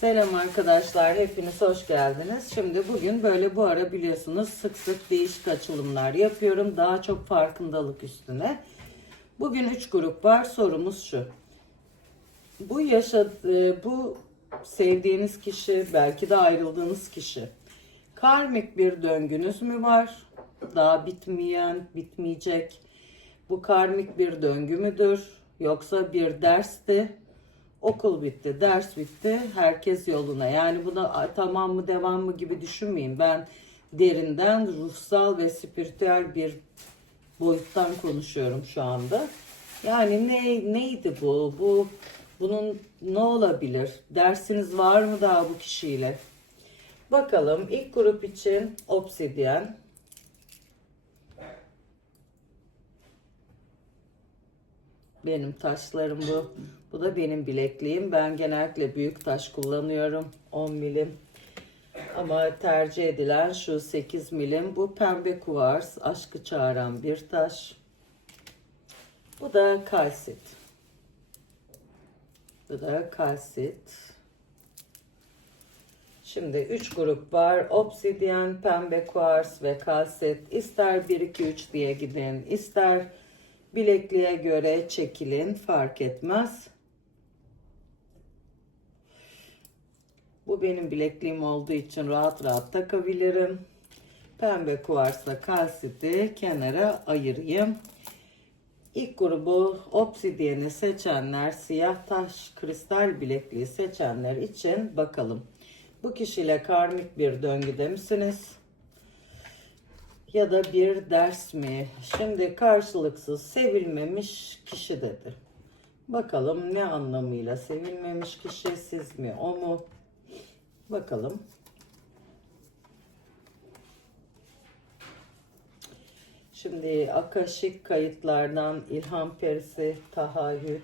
Selam arkadaşlar, hepiniz hoş geldiniz. Şimdi bugün böyle bu ara biliyorsunuz sık sık değişik açılımlar yapıyorum. Daha çok farkındalık üstüne. Bugün 3 grup var. Sorumuz şu. Bu yaşadığı, bu sevdiğiniz kişi, belki de ayrıldığınız kişi. Karmik bir döngünüz mü var? Daha bitmeyen, bitmeyecek. Bu karmik bir döngü müdür? Yoksa bir dersti? Okul bitti, ders bitti, herkes yoluna. Yani buna "Ay, tamam mı devam mı gibi düşünmeyin. Ben derinden ruhsal ve spiritüel bir boyuttan konuşuyorum şu anda. Yani ne neydi bu? Bu bunun ne olabilir? Dersiniz var mı daha bu kişiyle? Bakalım ilk grup için obsidyen. Benim taşlarım bu. Bu da benim bilekliğim. Ben genellikle büyük taş kullanıyorum. 10 milim. Ama tercih edilen şu 8 milim. Bu pembe kuvars. Aşkı çağıran bir taş. Bu da kalsit. Bu da kalsit. Şimdi 3 grup var. Obsidyen, pembe kuars ve kalsit. İster 1 2 3 diye gidin, ister bilekliğe göre çekilin fark etmez. Bu benim bilekliğim olduğu için rahat rahat takabilirim. Pembe kuvarsla kalsiti kenara ayırayım. İlk grubu obsidiyeni seçenler, siyah taş kristal bilekliği seçenler için bakalım. Bu kişiyle karmik bir döngüde misiniz? Ya da bir ders mi? Şimdi karşılıksız sevilmemiş kişi dedi. Bakalım ne anlamıyla sevilmemiş kişi siz mi o mu? Bakalım. Şimdi akaşik kayıtlardan ilham perisi, tahayyüt,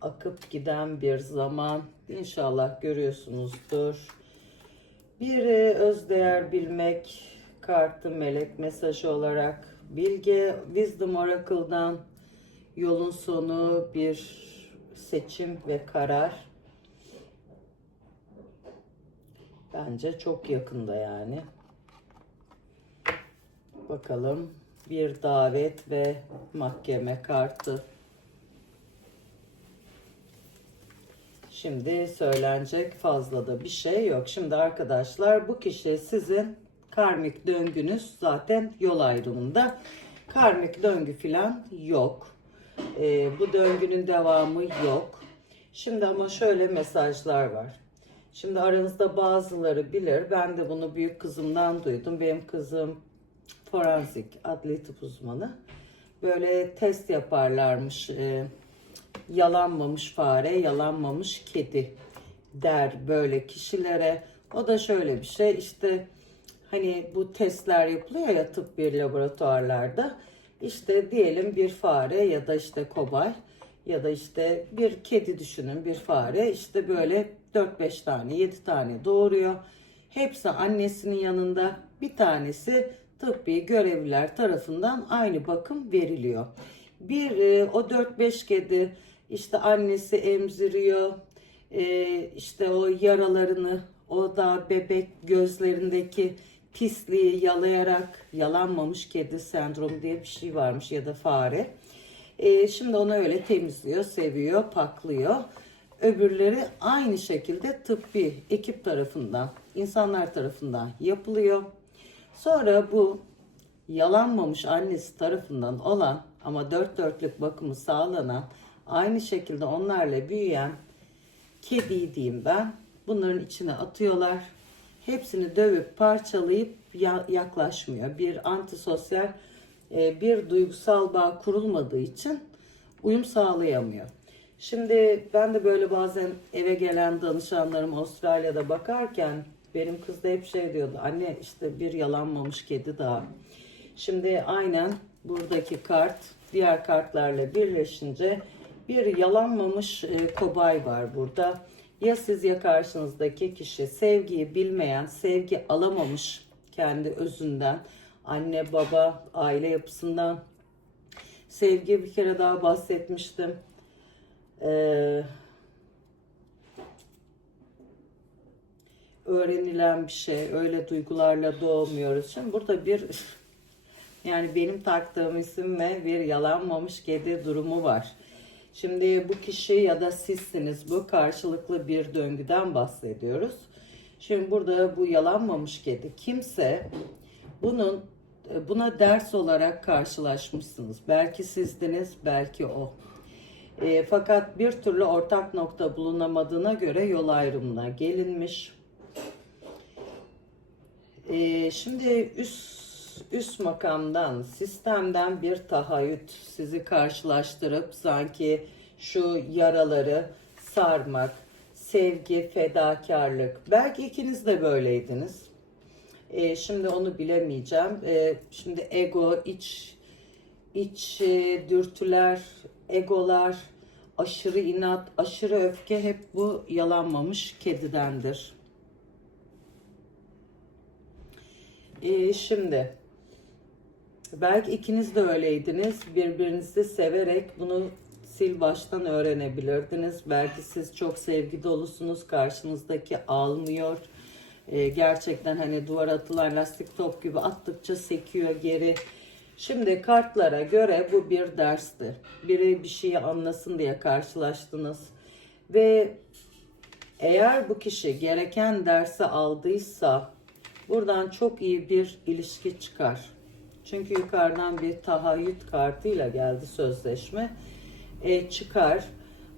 akıp giden bir zaman inşallah görüyorsunuzdur. Bir e, özdeğer bilmek kartı melek mesajı olarak bilge Wisdom Oracle'dan yolun sonu bir seçim ve karar. Bence çok yakında yani. Bakalım bir davet ve mahkeme kartı. Şimdi söylenecek fazla da bir şey yok. Şimdi arkadaşlar bu kişi sizin karmik döngünüz zaten yol ayrımında. Karmik döngü falan yok. Ee, bu döngünün devamı yok. Şimdi ama şöyle mesajlar var. Şimdi aranızda bazıları bilir. Ben de bunu büyük kızımdan duydum. Benim kızım forenzik adli tıp uzmanı. Böyle test yaparlarmış. Ee, yalanmamış fare, yalanmamış kedi der böyle kişilere. O da şöyle bir şey işte hani bu testler yapılıyor ya tıp bir laboratuvarlarda. İşte diyelim bir fare ya da işte kobay ya da işte bir kedi düşünün bir fare işte böyle 4-5 tane 7 tane doğuruyor. Hepsi annesinin yanında bir tanesi tıbbi görevliler tarafından aynı bakım veriliyor. Bir e, o 4-5 kedi işte annesi emziriyor. E, işte o yaralarını o da bebek gözlerindeki pisliği yalayarak yalanmamış kedi sendromu diye bir şey varmış ya da fare. E, şimdi onu öyle temizliyor, seviyor, paklıyor. Öbürleri aynı şekilde tıbbi ekip tarafından, insanlar tarafından yapılıyor. Sonra bu yalanmamış annesi tarafından olan ama dört dörtlük bakımı sağlanan aynı şekilde onlarla büyüyen kedi diyeyim ben. Bunların içine atıyorlar. Hepsini dövüp parçalayıp ya- yaklaşmıyor. Bir antisosyal bir duygusal bağ kurulmadığı için uyum sağlayamıyor. Şimdi ben de böyle bazen eve gelen danışanlarım Avustralya'da bakarken benim kız da hep şey diyordu. Anne işte bir yalanmamış kedi daha. Şimdi aynen buradaki kart diğer kartlarla birleşince bir yalanmamış e, kobay var burada. Ya siz ya karşınızdaki kişi sevgiyi bilmeyen, sevgi alamamış kendi özünden, anne baba, aile yapısından. Sevgi bir kere daha bahsetmiştim. Ee, öğrenilen bir şey. Öyle duygularla doğmuyoruz. Şimdi burada bir yani benim taktığım isimle bir yalanmamış kedi durumu var. Şimdi bu kişi ya da sizsiniz bu karşılıklı bir döngüden bahsediyoruz. Şimdi burada bu yalanmamış kedi kimse bunun buna ders olarak karşılaşmışsınız. Belki sizdiniz, belki o. E, fakat bir türlü ortak nokta bulunamadığına göre yol ayrımına gelinmiş. E, şimdi üst üst makamdan, sistemden bir tahayyüt sizi karşılaştırıp sanki şu yaraları sarmak, sevgi, fedakarlık. Belki ikiniz de böyleydiniz. E, şimdi onu bilemeyeceğim. E, şimdi ego, iç iç e, dürtüler, egolar, aşırı inat, aşırı öfke hep bu yalanmamış kedidendir. E, şimdi belki ikiniz de öyleydiniz. Birbirinizi severek bunu sil baştan öğrenebilirdiniz. Belki siz çok sevgi dolusunuz, karşınızdaki almıyor. E, gerçekten hani duvara atılan lastik top gibi attıkça sekiyor geri. Şimdi kartlara göre bu bir dersti. Biri bir şeyi anlasın diye karşılaştınız. Ve eğer bu kişi gereken dersi aldıysa buradan çok iyi bir ilişki çıkar. Çünkü yukarıdan bir tahayyüt kartıyla geldi sözleşme. E, çıkar.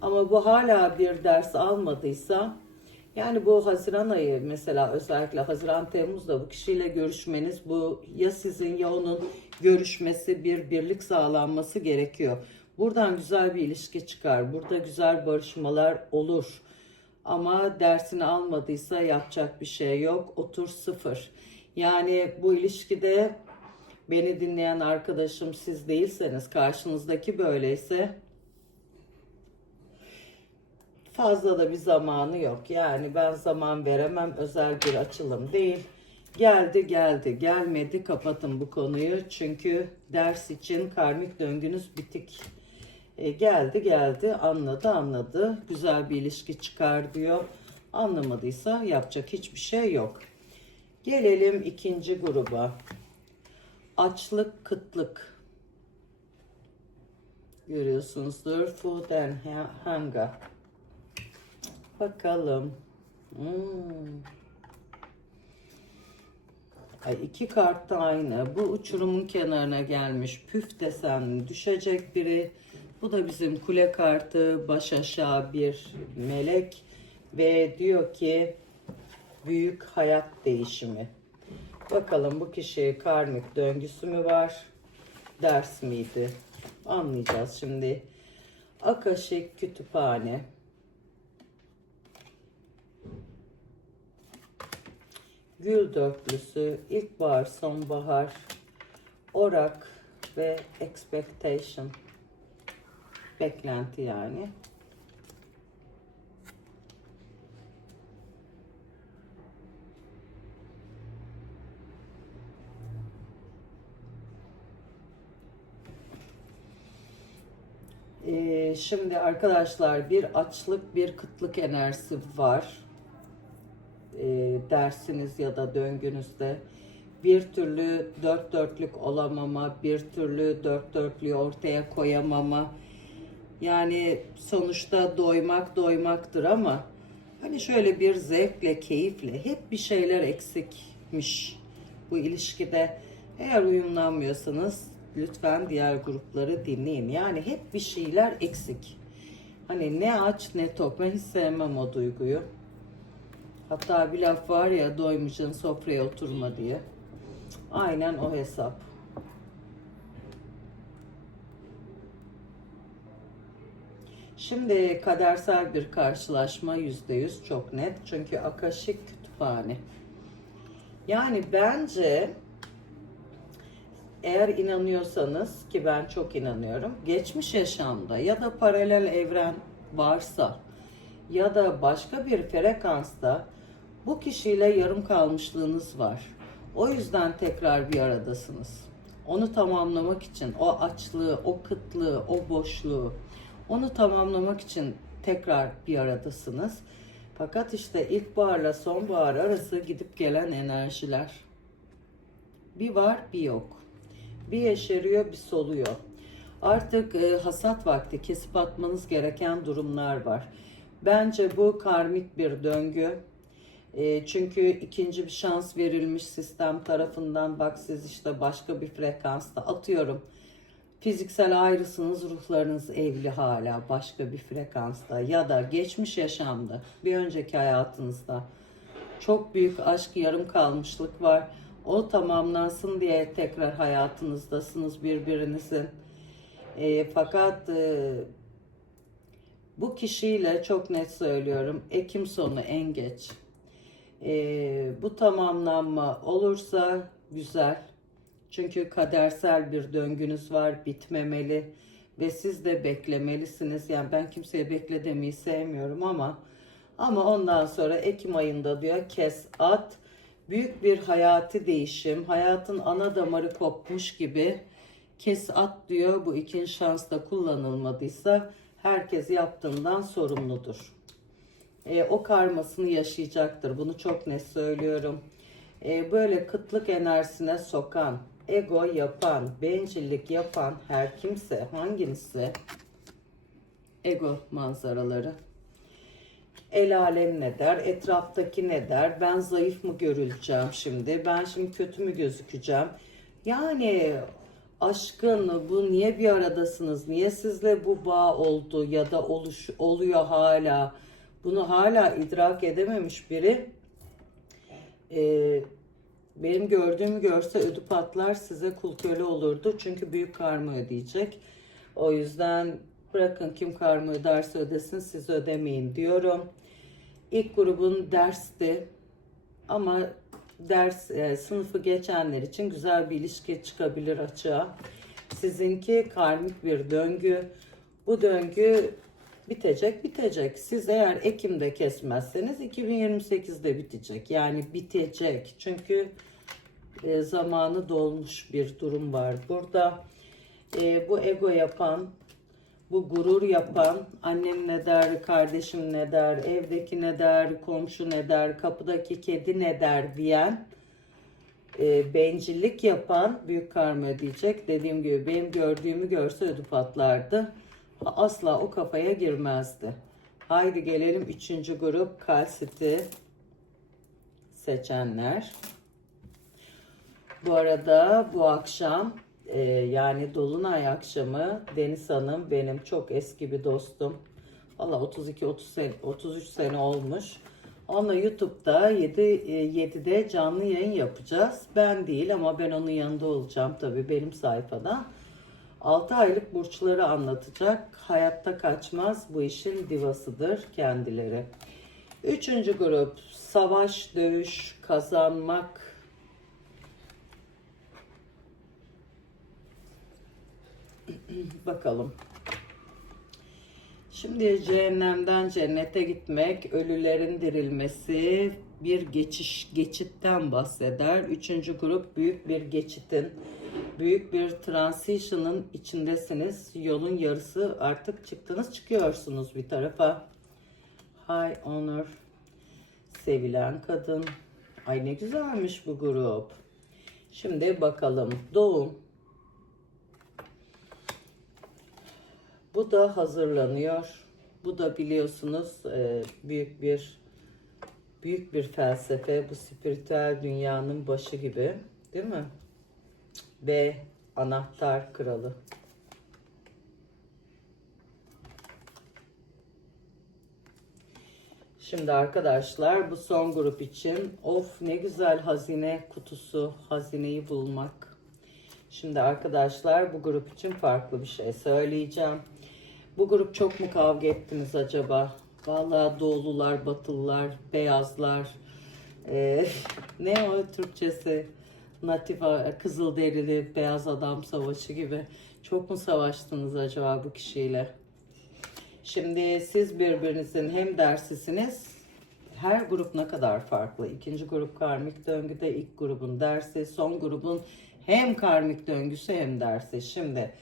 Ama bu hala bir ders almadıysa yani bu Haziran ayı mesela özellikle Haziran Temmuz'da bu kişiyle görüşmeniz bu ya sizin ya onun görüşmesi bir birlik sağlanması gerekiyor. Buradan güzel bir ilişki çıkar. Burada güzel barışmalar olur. Ama dersini almadıysa yapacak bir şey yok. Otur sıfır. Yani bu ilişkide beni dinleyen arkadaşım siz değilseniz karşınızdaki böyleyse fazla da bir zamanı yok. Yani ben zaman veremem özel bir açılım değil. Geldi geldi gelmedi kapatın bu konuyu. Çünkü ders için karmik döngünüz bitik. E, geldi geldi anladı anladı. Güzel bir ilişki çıkar diyor. Anlamadıysa yapacak hiçbir şey yok. Gelelim ikinci gruba. Açlık, kıtlık. Görüyorsunuzdur. Food and hunger. Bakalım. Hmm. Ay iki kart da aynı. Bu uçurumun kenarına gelmiş. Püf desen düşecek biri. Bu da bizim kule kartı. Baş aşağı bir melek. Ve diyor ki büyük hayat değişimi. Bakalım bu kişiye karmik döngüsü mü var? Ders miydi? Anlayacağız şimdi. Akaşik kütüphane. Gül dörtlüsü, ilkbahar, sonbahar, orak ve expectation. Beklenti yani. Ee, şimdi arkadaşlar bir açlık bir kıtlık enerjisi var. Dersiniz ya da döngünüzde bir türlü dört dörtlük olamama, bir türlü dört dörtlüğü ortaya koyamama. Yani sonuçta doymak doymaktır ama hani şöyle bir zevkle, keyifle hep bir şeyler eksikmiş bu ilişkide. Eğer uyumlanmıyorsanız lütfen diğer grupları dinleyin. Yani hep bir şeyler eksik. Hani ne aç ne tok. Ben hiç sevmem o duyguyu. Hatta bir laf var ya doymuşsun sofraya oturma diye. Aynen o hesap. Şimdi kadersel bir karşılaşma yüzde yüz çok net. Çünkü akaşik kütüphane. Yani bence eğer inanıyorsanız ki ben çok inanıyorum. Geçmiş yaşamda ya da paralel evren varsa ya da başka bir frekansta bu kişiyle yarım kalmışlığınız var. O yüzden tekrar bir aradasınız. Onu tamamlamak için o açlığı, o kıtlığı, o boşluğu onu tamamlamak için tekrar bir aradasınız. Fakat işte ilkbaharla sonbahar arası gidip gelen enerjiler. Bir var bir yok. Bir yeşeriyor bir soluyor. Artık e, hasat vakti kesip atmanız gereken durumlar var. Bence bu karmik bir döngü. E, çünkü ikinci bir şans verilmiş sistem tarafından bak siz işte başka bir frekansta atıyorum. Fiziksel ayrısınız ruhlarınız evli hala başka bir frekansta ya da geçmiş yaşamda bir önceki hayatınızda çok büyük aşk yarım kalmışlık var. O tamamlansın diye tekrar hayatınızdasınız birbirinizin. E, fakat e, bu kişiyle çok net söylüyorum Ekim sonu en geç. E, bu tamamlanma olursa güzel. Çünkü kadersel bir döngünüz var bitmemeli ve siz de beklemelisiniz. Yani ben kimseye bekle demeyi sevmiyorum ama ama ondan sonra Ekim ayında diyor kes at büyük bir hayati değişim hayatın ana damarı kopmuş gibi kes at diyor bu ikinci şansta kullanılmadıysa herkes yaptığından sorumludur. E, o karmasını yaşayacaktır bunu çok net söylüyorum. E, böyle kıtlık enerjisine sokan, ego yapan, bencillik yapan her kimse hangisi ego manzaraları El alem ne der? Etraftaki ne der? Ben zayıf mı görüleceğim şimdi? Ben şimdi kötü mü gözükeceğim? Yani aşkın bu niye bir aradasınız? Niye sizle bu bağ oldu ya da oluş, oluyor hala? Bunu hala idrak edememiş biri e, benim gördüğümü görse ödü patlar size kul köle olurdu. Çünkü büyük karma ödeyecek. O yüzden bırakın kim karma öderse ödesin siz ödemeyin diyorum. İlk grubun dersti ama ders e, sınıfı geçenler için güzel bir ilişki çıkabilir açığa. Sizinki karmik bir döngü. Bu döngü bitecek bitecek. Siz eğer Ekim'de kesmezseniz 2028'de bitecek. Yani bitecek. Çünkü e, zamanı dolmuş bir durum var burada. E, bu ego yapan, bu gurur yapan, annem ne der, kardeşim ne der, evdeki ne der, komşu ne der, kapıdaki kedi ne der diyen, e, bencillik yapan büyük karma ödeyecek. Dediğim gibi benim gördüğümü görse ödü patlardı. Asla o kafaya girmezdi. Haydi gelelim üçüncü grup kalsiti seçenler. Bu arada bu akşam e, yani Dolunay akşamı Deniz Hanım benim çok eski bir dostum. Valla 32-30 sene, 33 sene olmuş. Onunla YouTube'da 7, 7'de canlı yayın yapacağız. Ben değil ama ben onun yanında olacağım tabii benim sayfada. 6 aylık burçları anlatacak. Hayatta kaçmaz bu işin divasıdır kendileri. Üçüncü grup savaş, dövüş, kazanmak, Bakalım. Şimdi cehennemden cennete gitmek, ölülerin dirilmesi, bir geçiş, geçitten bahseder. Üçüncü grup büyük bir geçitin, büyük bir transition'ın içindesiniz. Yolun yarısı artık çıktınız, çıkıyorsunuz bir tarafa. High Honor, sevilen kadın. Ay ne güzelmiş bu grup. Şimdi bakalım. Doğum, Bu da hazırlanıyor. Bu da biliyorsunuz e, büyük bir büyük bir felsefe. Bu spiritüel dünyanın başı gibi, değil mi? Ve anahtar kralı. Şimdi arkadaşlar bu son grup için of ne güzel hazine kutusu, hazineyi bulmak. Şimdi arkadaşlar bu grup için farklı bir şey söyleyeceğim. Bu grup çok mu kavga ettiniz acaba? Vallahi doğulular, batılılar, beyazlar. Ee, ne o Türkçesi? Natif kızıl derili beyaz adam savaşı gibi. Çok mu savaştınız acaba bu kişiyle? Şimdi siz birbirinizin hem dersisiniz. Her grup ne kadar farklı. İkinci grup karmik döngüde, ilk grubun dersi, son grubun hem karmik döngüsü hem dersi. Şimdi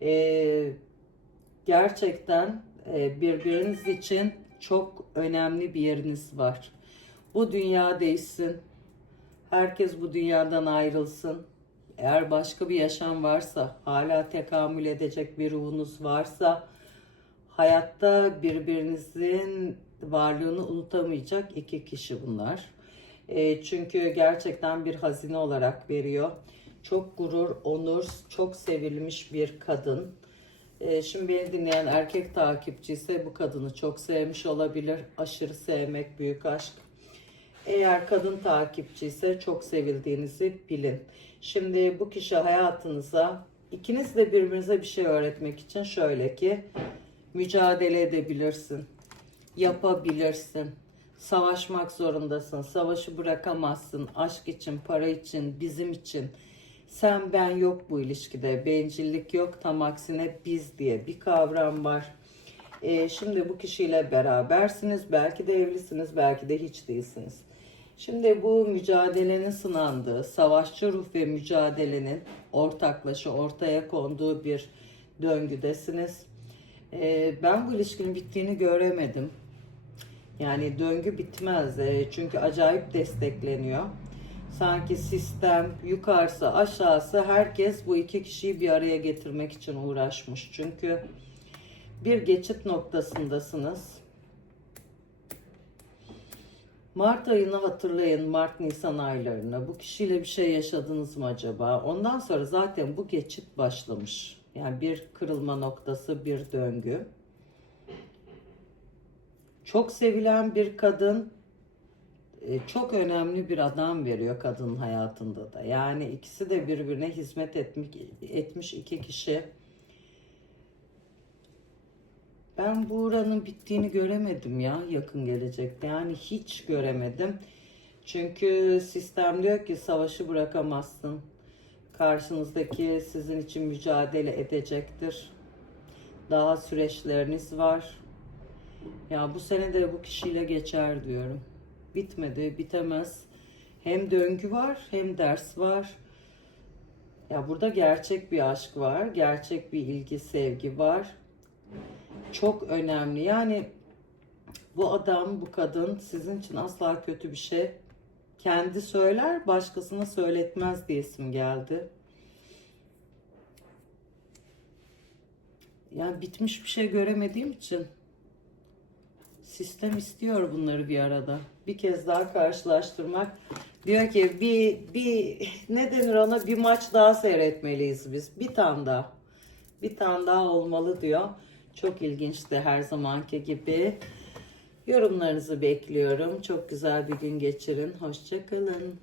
eee gerçekten e, birbiriniz için çok önemli bir yeriniz var. Bu dünya değişsin. Herkes bu dünyadan ayrılsın. Eğer başka bir yaşam varsa, hala tekamül edecek bir ruhunuz varsa, hayatta birbirinizin varlığını unutamayacak iki kişi bunlar. E, çünkü gerçekten bir hazine olarak veriyor. Çok gurur, onur, çok sevilmiş bir kadın. E, şimdi beni dinleyen erkek takipçi ise bu kadını çok sevmiş olabilir. Aşırı sevmek büyük aşk. Eğer kadın takipçi ise çok sevildiğinizi bilin. Şimdi bu kişi hayatınıza ikiniz de birbirinize bir şey öğretmek için şöyle ki mücadele edebilirsin. Yapabilirsin. Savaşmak zorundasın. Savaşı bırakamazsın. Aşk için, para için, bizim için. Sen ben yok bu ilişkide. Bencillik yok. Tam aksine biz diye bir kavram var. Ee, şimdi bu kişiyle berabersiniz. Belki de evlisiniz, belki de hiç değilsiniz. Şimdi bu mücadelenin sınandığı, savaşçı ruh ve mücadelenin ortaklaşa ortaya konduğu bir döngüdesiniz. Ee, ben bu ilişkinin bittiğini göremedim. Yani döngü bitmez Ee, çünkü acayip destekleniyor. Sanki sistem yukarısı aşağısı herkes bu iki kişiyi bir araya getirmek için uğraşmış. Çünkü bir geçit noktasındasınız. Mart ayını hatırlayın, Mart-Nisan aylarını. Bu kişiyle bir şey yaşadınız mı acaba? Ondan sonra zaten bu geçit başlamış. Yani bir kırılma noktası, bir döngü. Çok sevilen bir kadın, çok önemli bir adam veriyor kadının hayatında da. Yani ikisi de birbirine hizmet etmiş, etmiş iki kişi. Ben bu oranın bittiğini göremedim ya yakın gelecekte. Yani hiç göremedim. Çünkü sistem diyor ki savaşı bırakamazsın. Karşınızdaki sizin için mücadele edecektir. Daha süreçleriniz var. Ya bu sene de bu kişiyle geçer diyorum. Bitmedi, bitemez. Hem döngü var, hem ders var. Ya burada gerçek bir aşk var, gerçek bir ilgi, sevgi var çok önemli. Yani bu adam, bu kadın sizin için asla kötü bir şey kendi söyler, başkasına söyletmez diye isim geldi. Yani bitmiş bir şey göremediğim için sistem istiyor bunları bir arada. Bir kez daha karşılaştırmak. Diyor ki bir bir ne denir ona bir maç daha seyretmeliyiz biz. Bir tane daha. Bir tane daha olmalı diyor. Çok ilginçti her zamanki gibi. Yorumlarınızı bekliyorum. Çok güzel bir gün geçirin. Hoşçakalın.